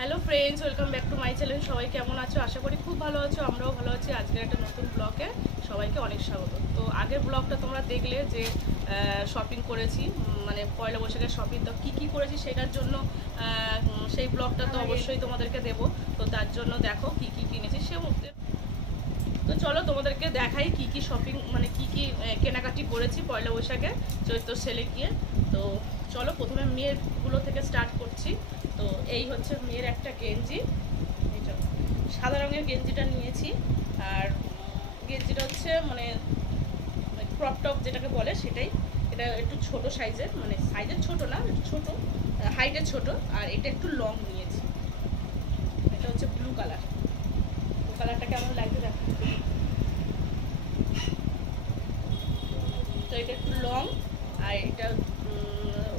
Hello friends, welcome back to my channel. সবাই কেমন আছো? আশা করি খুব ভালো আছো, আমরাও ভালো আছি। আজকের একটা নতুন ব্লগে সবাইকে অনেক স্বাগত। তো আগের ব্লগটা তোমরা দেখলে যে শপিং করেছি, মানে পয়লা বৈশাখের শপিং তো কী কী করেছি সেটার জন্য সেই ব্লগটা তো অবশ্যই তোমাদেরকে দেবো। তো তার জন্য দেখো কী কী কিনেছি সে মধ্যে। তো চলো তোমাদেরকে দেখাই কি কি শপিং, মানে কি কি কেনাকাটি করেছি পয়লা বৈশাখে চৈত্র সেলে গিয়ে। তো চলো প্রথমে মেয়েরগুলো থেকে স্টার্ট করছি। তো এই হচ্ছে মেয়ের একটা গেঞ্জি, এইটা সাদা রঙের গেঞ্জিটা নিয়েছি। আর গেঞ্জিটা হচ্ছে মানে ক্রপ টপ যেটাকে বলে সেটাই। এটা একটু ছোট সাইজের, মানে সাইজের ছোট না, একটু ছোটো হাইটের ছোট। আর এটা একটু লং নিয়েছি। এটা হচ্ছে ব্লু কালার। ব্লু কালারটা কেমন লাগছে দেখো। তো এটা একটু লং, আর এটা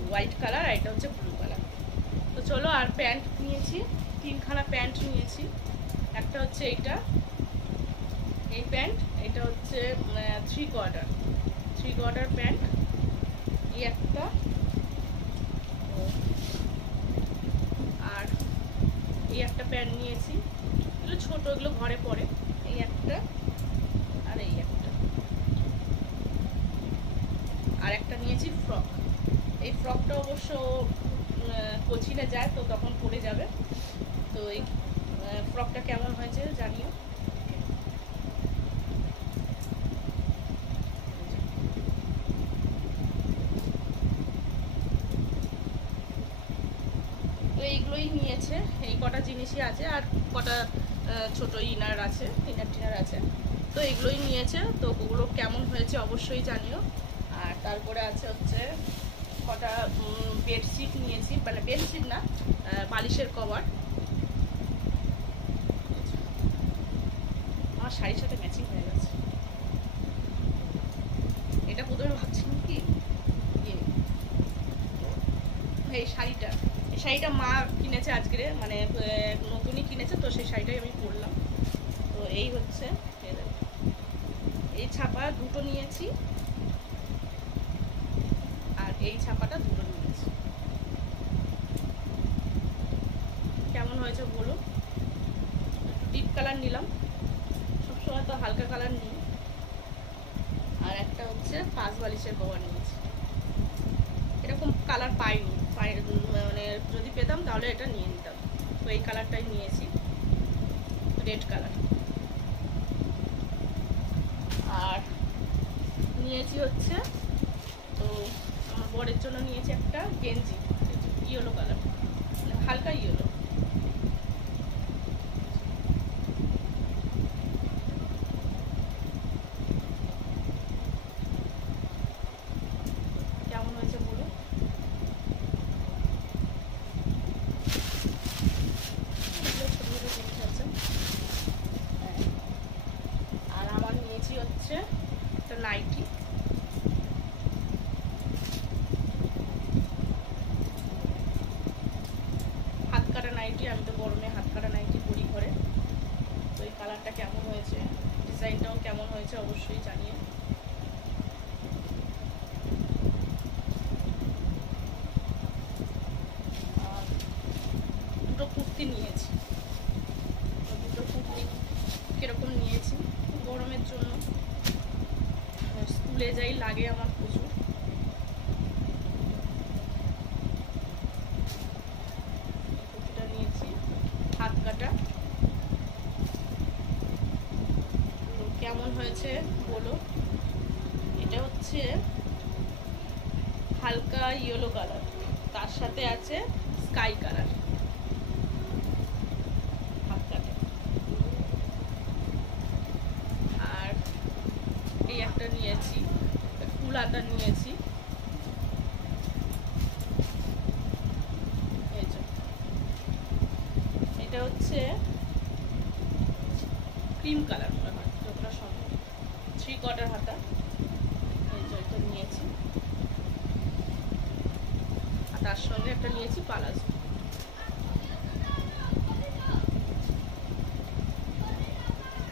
হোয়াইট কালার, আর এটা হচ্ছে ব্লু কালার। তো চলো, আর প্যান্ট নিয়েছি, তিনখানা প্যান্ট নিয়েছি। একটা হচ্ছে এইটা, এই প্যান্ট, এটা হচ্ছে থ্রি কোয়ার্টার প্যান্ট। এই একটা, আর এই একটা প্যান্ট নিয়েছি। এগুলো ছোটো, এগুলো ঘরে পরে। এই একটা, আর এই একটা, আর একটা নিয়েছি ফ্রক। এই ফ্রকটা অবশ্য কোচিনে যায় তো তখন পরে যাবে। তো এই ফ্রকটা কেমন হয়েছে জানিও। তো এইগুলোই নিয়েছে, এই কটা জিনিসই আছে, আর কটা ছোট ইনার আছে, টিনার আছে। তো এগুলোই নিয়েছে। তো ওগুলো কেমন হয়েছে অবশ্যই জানিও। আর তারপরে আছে হচ্ছে কটা বেডশিট নিয়েছি, মানে বেডশিট না, বালিশের কভার। আমার শাড়ির সাথে ম্যাচিং হয়ে গেছে। এটা প্রথমে ভাবছিলাম কি এই শাড়িটা মা কিনেছে আজকে, মানে নতুনই কিনেছে, তো সেই শাড়িটাই আমি পরলাম। তো এই হচ্ছে, এই ছাপা দুটো নিয়েছি, আর এই ছাপাটা দুটো নিয়েছি। কেমন হয়েছে বলো। ডিপ কালার নিলাম, সবসময় তো হালকা কালার নিই। আর একটা হচ্ছে পাঁচ বালিশের কভার নিয়েছি। এরকম কালার পাইনি, মানে যদি পেতাম তাহলে এটা নিয়ে নিতাম। তো এই কালারটাই নিয়েছি, রেড কালার। আর নিয়েছি হচ্ছে, তো আমার বরের জন্য নিয়েছি একটা গেঞ্জি, ইয়েলো কালার, মানে হালকা ইয়েলো। কেমন হয়েছে বলো। আর আমার নিয়েছি হচ্ছে একটা নাইটি, হাত কাটা নাইটি। আমি তো গরমে হাত কাটা নাইটি পরি ঘরে। তো এই কালারটা কেমন হয়েছে, ডিজাইনটাও কেমন হয়েছে অবশ্যই জানিয়ে। আর দুটো কুর্তি নিয়েছি। দুটো কুর্তি কীরকম নিয়েছি, গরমের জন্য স্কুলে যাই, লাগে আমার প্রচুর। কুর্তিটা নিয়েছি হাত কাটা। কেমন হয়েছে বলো। এটা হচ্ছে হালকা ইয়েলো কালার, তার সাথে আছে স্কাই কালার, হাত কাটা। আর এই একটা নিয়েছি, ফুল হাতা নিয়েছি। এই যে এটা হচ্ছে ক্রিম কালার মনে হয় যতটা সম্ভব, থ্রি কোয়ার্টার হাতা। এই যে এটা নিয়েছি, আর তার সঙ্গে একটা নিয়েছি পালাজো।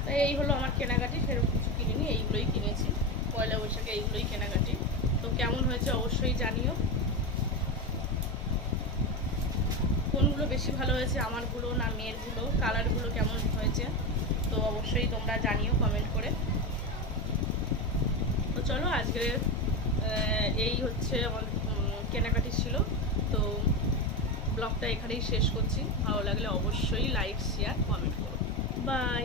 তাই এই হলো আমার কেনাকাটি, সেরকম কিছু কিনিনি, এইগুলোই কিনেছি পয়লা বৈশাখে, এইগুলোই কেনাকাটি। তো কেমন হয়েছে অবশ্যই জানিও। কোনগুলো বেশি ভালো হয়েছে, আমারগুলো না মেয়েরগুলো, কালারগুলো কেমন হয়েছে তো অবশ্যই তোমরা জানিও কমেন্ট করে। তো চলো আজকে এই হচ্ছে আমার কেনাকাটি ছিল। তো ব্লগটা এখানেই শেষ করছি। ভালো লাগলে অবশ্যই লাইক শেয়ার কমেন্ট করো। বাই।